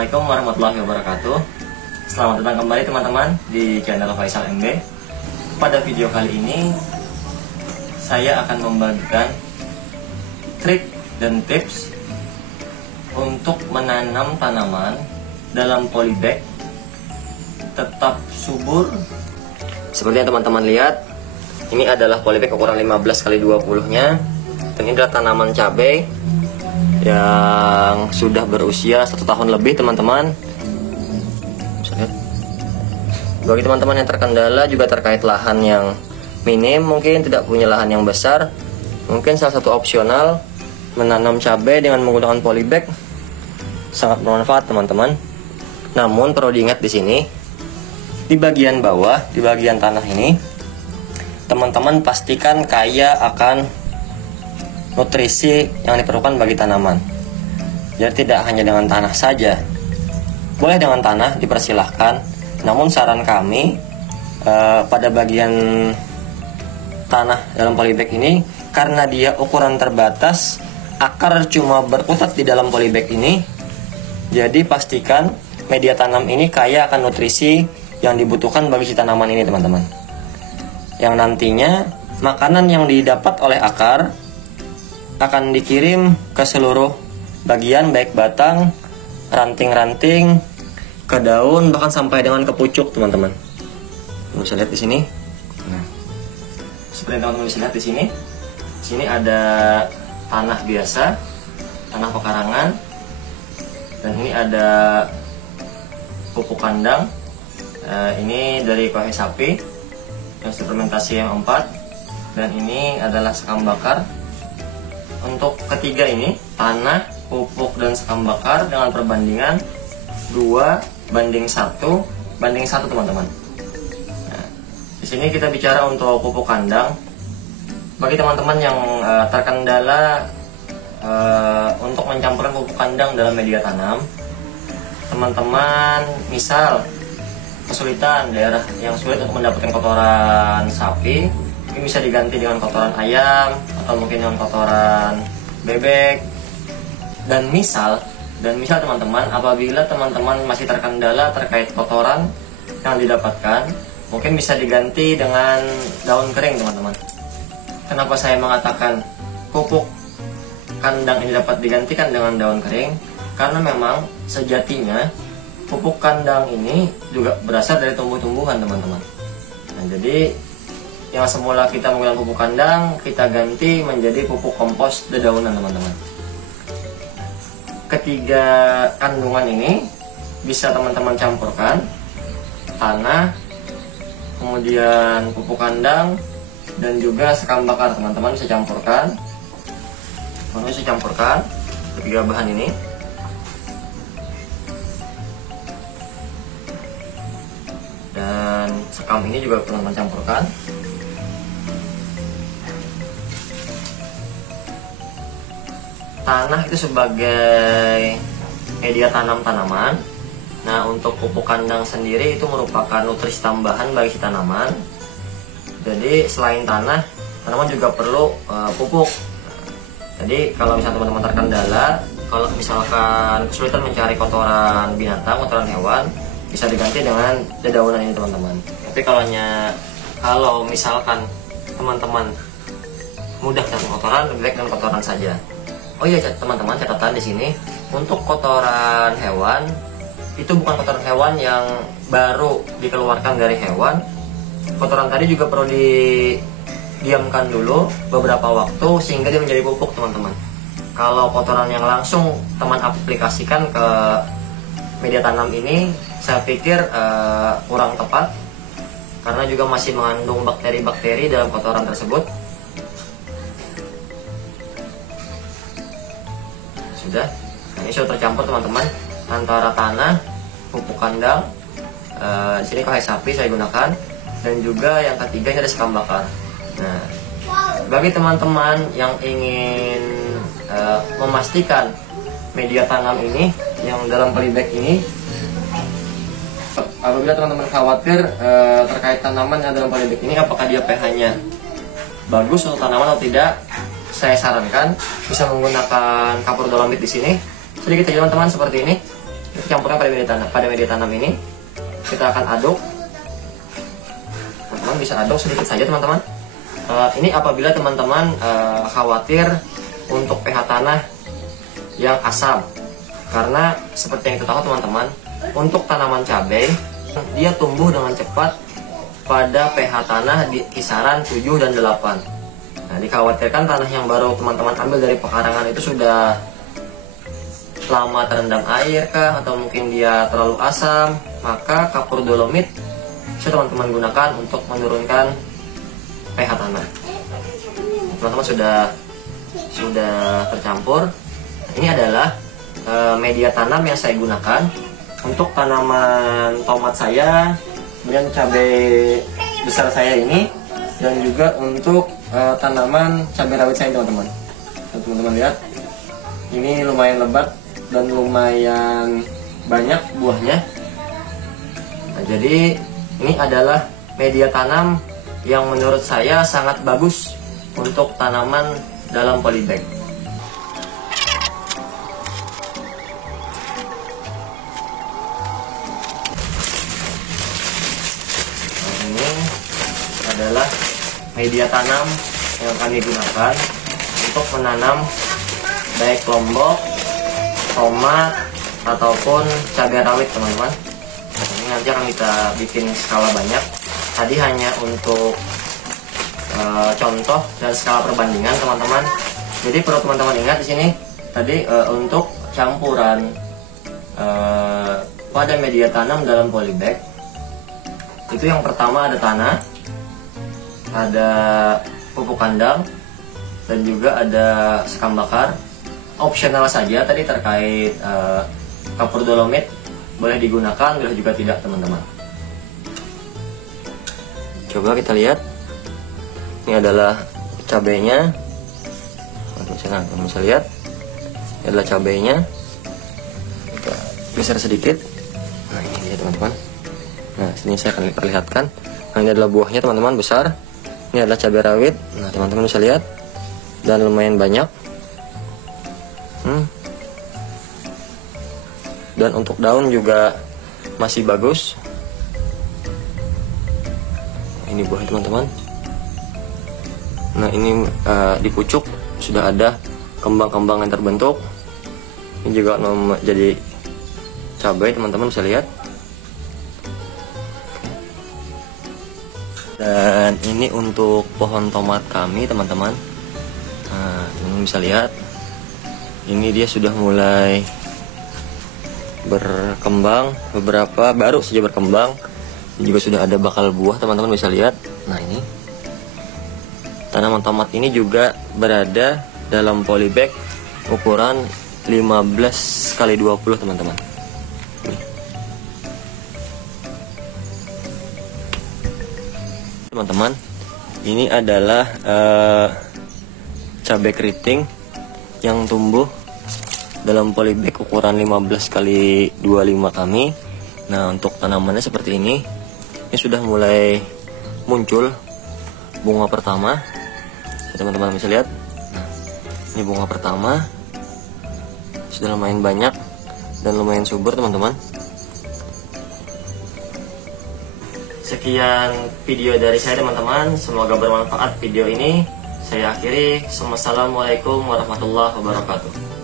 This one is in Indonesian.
Assalamualaikum warahmatullahi wabarakatuh. Selamat datang kembali teman-teman di channel Faisal MB. Pada video kali ini saya akan membagikan trik dan tips untuk menanam tanaman dalam polybag tetap subur. Seperti yang teman-teman lihat, ini adalah polybag ukuran 15x20 nya. Dan ini adalah tanaman cabai yang sudah berusia 1 tahun lebih, teman-teman. Bagi teman-teman yang terkendala juga terkait lahan yang minim, mungkin tidak punya lahan yang besar, mungkin salah satu opsional menanam cabai dengan menggunakan polybag sangat bermanfaat, teman-teman. Namun perlu diingat di sini, di bagian bawah, di bagian tanah ini, teman-teman pastikan kaya akan nutrisi yang diperlukan bagi tanaman. Jadi tidak hanya dengan tanah saja, boleh dengan tanah, dipersilahkan. Namun saran kami pada bagian tanah dalam polybag ini, karena dia ukuran terbatas, akar cuma berkutat di dalam polybag ini, jadi pastikan media tanam ini kaya akan nutrisi yang dibutuhkan bagi si tanaman ini, teman-teman. Yang nantinya makanan yang didapat oleh akar akan dikirim ke seluruh bagian, baik batang, ranting-ranting, ke daun, bahkan sampai dengan ke pucuk, teman-teman. Bisa lihat di sini. Nah, seperti teman-teman bisa lihat di sini. Di sini ada tanah biasa, tanah pekarangan, dan ini ada pupuk kandang. Ini dari kohe sapi yang suplementasi M4, dan ini adalah sekam bakar. Untuk ketiga ini, tanah, pupuk, dan sekam bakar dengan perbandingan 2:1, teman-teman. Nah, di sini kita bicara untuk pupuk kandang. Bagi teman-teman yang terkendala untuk mencampurkan pupuk kandang dalam media tanam, teman-teman misal kesulitan daerah yang sulit untuk mendapatkan kotoran sapi, mungkin bisa diganti dengan kotoran ayam atau mungkin dengan kotoran bebek. Dan misal teman-teman, apabila teman-teman masih terkendala terkait kotoran yang didapatkan, mungkin bisa diganti dengan daun kering, teman-teman. Kenapa saya mengatakan pupuk kandang ini dapat digantikan dengan daun kering? Karena memang sejatinya pupuk kandang ini juga berasal dari tumbuh-tumbuhan, teman-teman. Nah, jadi yang semula kita menggunakan pupuk kandang, kita ganti menjadi pupuk kompos dedaunan, teman-teman. Ketiga kandungan ini bisa teman-teman campurkan, tanah, kemudian pupuk kandang, dan juga sekam bakar. Teman-teman bisa campurkan, ketiga bahan ini. Dan sekam ini juga teman-teman campurkan. Tanah itu sebagai media tanam tanaman. Nah, untuk pupuk kandang sendiri itu merupakan nutrisi tambahan bagi si tanaman. Jadi selain tanah, tanaman juga perlu pupuk. Jadi kalau misalnya teman-teman terkendala, kalau misalkan kesulitan mencari kotoran binatang, kotoran hewan, bisa diganti dengan dedaunan ini, teman-teman. Tapi kalau misalkan teman-teman mudah dengan kotoran, lebih baik dengan kotoran saja. Oh iya, teman-teman, catatan di sini, untuk kotoran hewan itu bukan kotoran hewan yang baru dikeluarkan dari hewan. Kotoran tadi juga perlu didiamkan dulu beberapa waktu sehingga dia menjadi pupuk, teman-teman. Kalau kotoran yang langsung teman aplikasikan ke media tanam ini, saya pikir kurang tepat karena juga masih mengandung bakteri-bakteri dalam kotoran tersebut. Sudah, nah, ini sudah tercampur, teman-teman, antara tanah, pupuk kandang, di sini kohe sapi saya gunakan, dan juga yang ketiga ini ada sekam bakar. Nah, bagi teman-teman yang ingin memastikan media tanam ini yang dalam polybag ini, apabila teman-teman khawatir terkait tanaman yang dalam polybag ini, apakah dia pH-nya bagus untuk tanaman atau tidak, saya sarankan bisa menggunakan kapur dolomit di sini. Sedikit saja, teman-teman, seperti ini. Kita campurkan pada media tanam ini. Kita akan aduk. Teman-teman bisa aduk sedikit saja teman-teman. Ini apabila teman-teman khawatir untuk pH tanah yang asam, karena seperti yang kita tahu teman-teman, untuk tanaman cabai dia tumbuh dengan cepat pada pH tanah di kisaran 7 dan 8. Nah, dikhawatirkan tanah yang baru teman-teman ambil dari pekarangan itu sudah lama terendam air kah, atau mungkin dia terlalu asam, maka kapur dolomit bisa teman-teman gunakan untuk menurunkan pH tanah. Teman-teman sudah tercampur. Ini adalah media tanam yang saya gunakan untuk tanaman tomat saya, kemudian cabai besar saya ini, dan juga untuk tanaman cabai rawit saya teman-teman. Teman-teman lihat, ini lumayan lebat dan lumayan banyak buahnya. Nah, jadi ini adalah media tanam yang menurut saya sangat bagus untuk tanaman dalam polybag. Nah, ini adalah media tanam yang kami gunakan untuk menanam baik lombok, tomat, ataupun cabai rawit teman-teman. Ini nanti akan kita bikin skala banyak. Tadi hanya untuk contoh dan skala perbandingan teman-teman. Jadi perlu teman-teman ingat di sini tadi untuk campuran pada media tanam dalam polybag itu yang pertama ada tanah, ada pupuk kandang, dan juga ada sekam bakar. Opsional saja tadi terkait kapur dolomit boleh digunakan, boleh juga tidak teman-teman. Coba kita lihat, ini adalah cabainya. Nah, teman bisa lihat, ini adalah cabainya. Kita geser sedikit. Nah, ini dia teman-teman. Nah, sini saya akan perlihatkan. Nah, ini adalah buahnya teman-teman, besar. Ini adalah cabai rawit. Nah, teman-teman bisa lihat, dan lumayan banyak. Dan untuk daun juga masih bagus. Ini buah teman-teman. Nah, ini di pucuk sudah ada kembang-kembang yang terbentuk. Ini juga jadi cabai teman-teman bisa lihat. Dan ini untuk pohon tomat kami teman-teman. Nah, teman-teman bisa lihat. Ini dia sudah mulai berkembang, beberapa baru saja berkembang. Ini juga sudah ada bakal buah teman-teman bisa lihat. Nah, ini tanaman tomat ini juga berada dalam polybag ukuran 15x20 teman-teman. Teman-teman, ini adalah cabai keriting yang tumbuh dalam polybag ukuran 15x25 kami. Nah, untuk tanamannya seperti ini. Ini sudah mulai muncul bunga pertama. Teman-teman bisa lihat. Nah, ini bunga pertama. Sudah lumayan banyak dan lumayan subur teman-teman. Sekian video dari saya teman-teman. Semoga bermanfaat video ini. Saya akhiri. Wassalamualaikum warahmatullahi wabarakatuh.